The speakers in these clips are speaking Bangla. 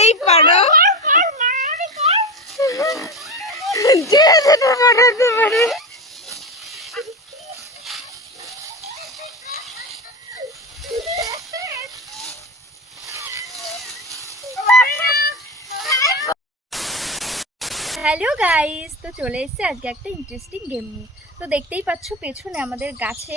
ফাটাতেই পারো, যে যেটা ফাটাতে পারে। হ্যালো গাইস, তো চলে এসেছে আজকে একটা ইন্টারেস্টিং গেম নিয়ে। তো দেখতেই পাচ্ছ পেছনে আমাদের গাছে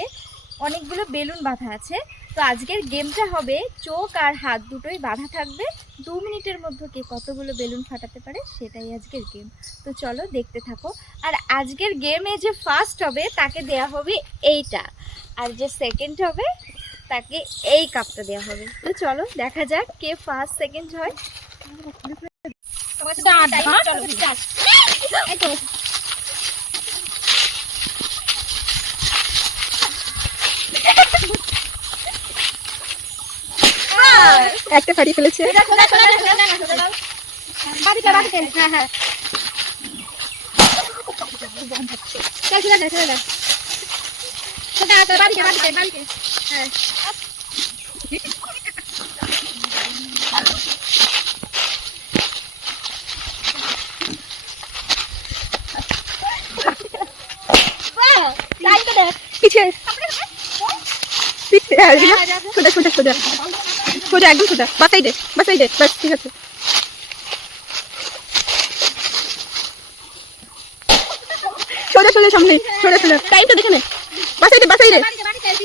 অনেকগুলো বেলুন বাঁধা আছে। তো আজকের গেমটা হবে চোখ আর হাত দুটোই বাঁধা থাকবে। 2 মিনিটের মধ্যে কে কতগুলো বেলুন ফাটাতে পারে সেটাই আজকের গেম। তো চলো দেখতে থাকো। আর আজকের গেমে যে ফার্স্ট হবে তাকে দেয়া হবে এইটা, আর যে সেকেন্ড হবে তাকে এই কাপটা দেওয়া হবে। তো চলো দেখা যাক কে ফার্স্ট সেকেন্ড হয়। একটা ফাটিয়ে ফেলেছে। পিছিয়ে সোজা সোজা সোজা সোজা একদম সোজা, বাসাই দে বাস, ঠিক আছে। সোজা সোজা সামনে, সোজা সোজা, টাইমটা দেখে নে। বাসাই দে বাসাই দে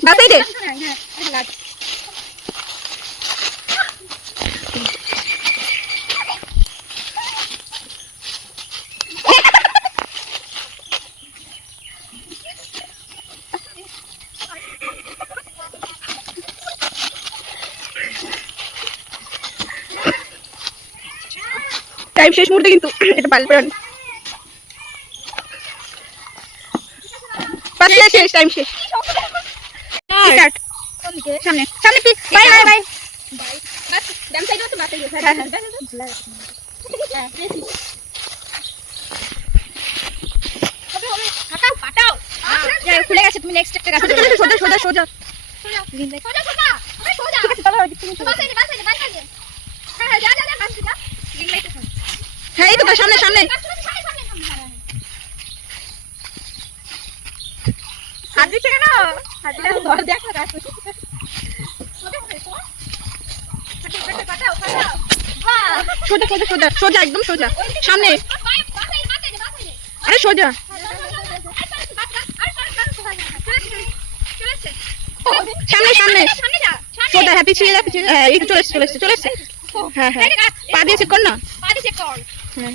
বাসাই দে। টাইম শেষ মুহূর্তে কিন্তু এটা পারবে না। পাশে শেষ, টাইম শেষ। স্টার্ট। সামনে সামনে pick, bye bye bye bus. ডান সাইডে তো বাসাই গেছে। ফাটাও ফাটাও, খুলে গেছে। তুমি নেক্সট একটা গাছ সোজা সোজা সোজা সোজা সোজা সোজা সোজা, ঠিক আছে চলো বাসাই দে বাসাই দে বাসাই দে। হ্যাঁ যা যা যা বাসাই যা। গ্রিন লাইট আছে। হ্যাঁ এই তো সামনে সামনে। হাত দিচ্ছে কেন? হাত দিলে ধর দেখ না গাছ। সোজা সোজা সোজা সোজা একদম সোজা সামনে। আরে সোজা সামনে সামনে সোজা। হ্যাঁ পিছিয়ে যা পিছিয়ে। হ্যাঁ এই চলে এসছে চলে এসছে চলে এসছে। হ্যাঁ হ্যাঁ পা দিয়ে চেক কর না, পা দিয়ে চেক কর। হ্যাঁ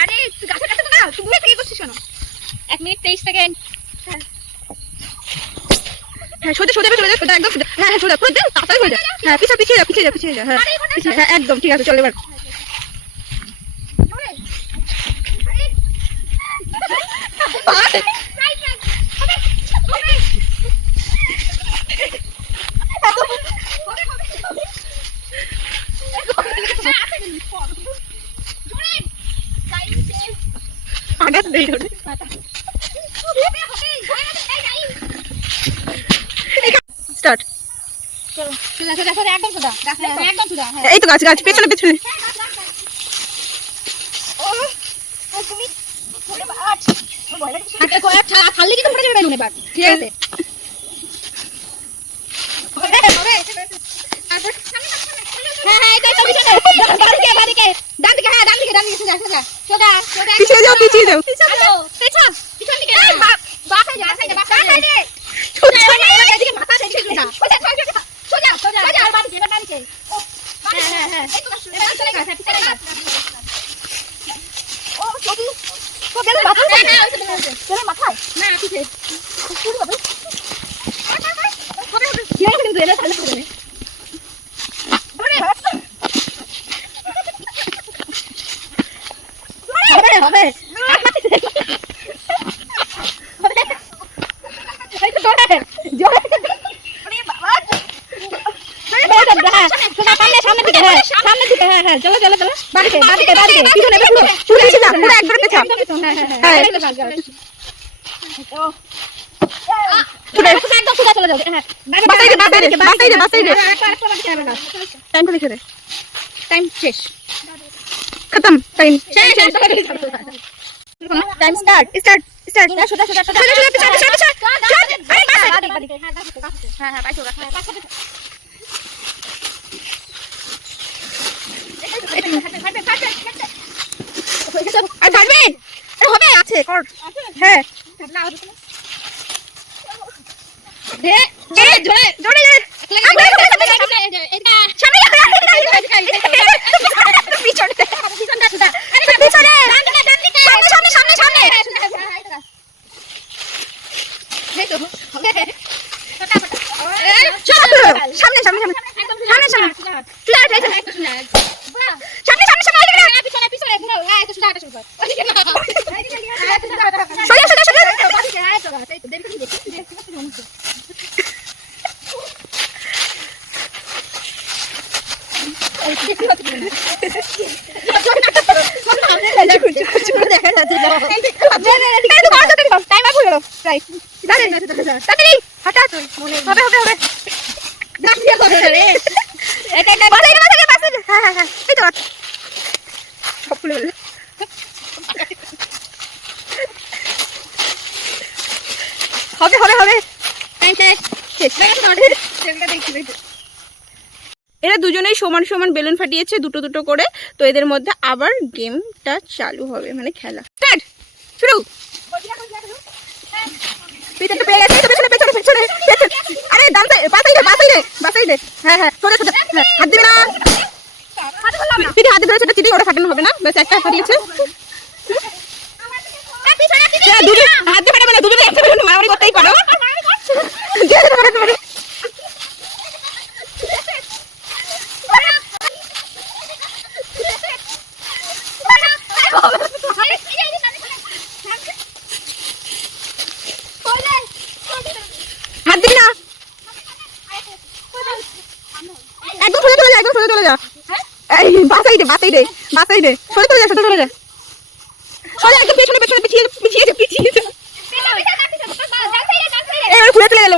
আরে গাছের কাছে তো না, তুই বুঝে থেকে করছিস কেন? 1 মিনিট 23 সেকেন্ড। হ্যাঁ সোজা সোজা সোজা সোজা একদম সোজা। হ্যাঁ হ্যাঁ সোজা পুরো দেন, তাড়াতাড়ি হয়ে যা। হ্যাঁ পিছিয়ে পিছিয়ে যা পিছিয়ে যা পিছিয়ে যা। হ্যাঁ হ্যাঁ একদম ঠিক আছে, চল এবার। আঘাত দেই ওরে। স্টার্ট। চলো সোজা সোজা সোজা একদম সোজা একদম সোজা। এই তো গাছ গাছ পেছনে পেছনে। ও তুমি আচ্ছা কয়েক খালি কি তোমরা যাবে না? ঠিক আছে হ্যাঁ হ্যাঁ এটা পিছনে বাড়িকে বাড়িকে ডান দিকে। হ্যাঁ ডান দিকে সোজা সোজা সোজা সোজা পিছিয়ে যাও পিছিয়ে যাও পিছন দিকে। বাসাই যা বাসাই যা বাসাই দে সোজা এদিকে মাথা সাইডে সোজা সোজা সোজা সোজা আর বাড়িকে বাড়িকে। হ্যাঁ হ্যাঁ হ্যাঁ এই তো পিছনে গাছ পিছনে গাছ। ও ছবি তো গেল মাথা। হ্যাঁ হ্যাঁ ওই তো গেল মাথা না পিছে পুরো হবে হবে হবে। কি হবে কিন্তু এটা তাহলে হবে হবে সামনে দিকে। হ্যাঁ সামনে দিকে। হ্যাঁ হ্যাঁ চলো চলো চলো বাড়িতে বাড়িতে বাড়িতে পিছনে পুরো পুরো পিছনে না, পুরো একবার পেছন। হ্যাঁ হ্যাঁ হ্যাঁ একদম সোজা চলে যাও। হ্যাঁ টাইমটা লিখে দে। টাইম শেষ, খতম, টাইম শেষ। Time start start start. সোজা সোজা সোজা সোজা পিছনে পিছনে পিছনে। আরে বাদিকে হ্যাঁ হ্যাঁ পাইছো। আর পারবে? হবে, আছে কর। হ্যাঁ দে দে জোরে জোরে জোরে। সামনে সামনে সামনে সামনে সামনে হবে হবে হবে। এরা দুজনেই সমান সমান বেলুন ফাটিয়েছে, দুটো দুটো করে। তো এদের মধ্যে আবার গেমটা চালু হবে, মানে খেলা স্টার্ট শুরু। পিছনে পেয়ে গেছে, পেছনে পেছনে পেছনে। আরে ডান সাইড, বাসাই দে বাসাই দে বাসাই দে। হ্যাঁ হ্যাঁ সোজা সোজা। হাত দিবি না, পিঠে হাত দিবি না, সেটা চিটিং, ওটা ফাটানো হবে না। ব্যাস একটা ফাটিয়েছে। দুটো হাত দিয়ে ফাটাবে না, দুটো একটা বেলুন মারামারি করতেই পারো। হাত দিবি না, একদম সোজা চলে যা, একদম সোজা চলে যা। এই বাসাই দে বাসাই দে বাসাই দে, সোজা চলে যা, সোজা চলে যা, সোজা একদম পেছনে পেছনে পিছিয়ে পিছিয়ে পিছিয়ে। এবার ঘুরে চলে গেল।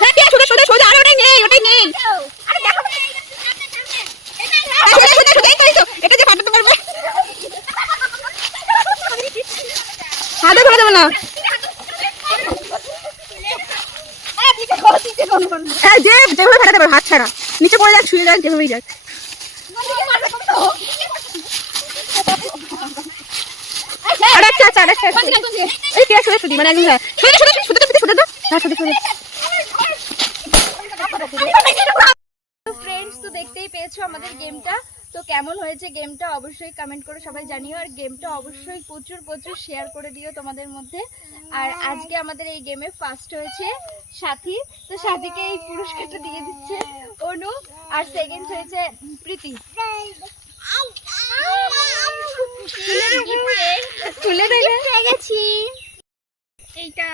হ্যাঁ সোজা সোজা সোজা। আরে ওটাই নেই, ওটাই নেই। এটা যে ফাটাতে পারবে, হাতে ধরে দেবে না। হ্যাঁ যে যেভাবে ফাটাতে পারবে, হাত ছাড়া, নিচে পড়ে যাক, ছুঁয়ে যাক, যেভাবেই যাক। ফ্রেন্ডস, তো দেখতেই পেয়েছো আমাদের গেমটা। তো কেমন হয়েছে গেমটা অবশ্যই কমেন্ট করে সবাই জানিও, আর গেমটা অবশ্যই প্রচুর প্রচুর শেয়ার করে দিও তোমাদের মধ্যে। আর আজকে আমাদের এই গেমে ফার্স্ট হয়েছে সাথী, তো সাথীকে এই পুরস্কারটা দিয়ে দিচ্ছে অনু। আর সেকেন্ড হয়েছে প্রীতি। তুলে দেখে গেছি এইটা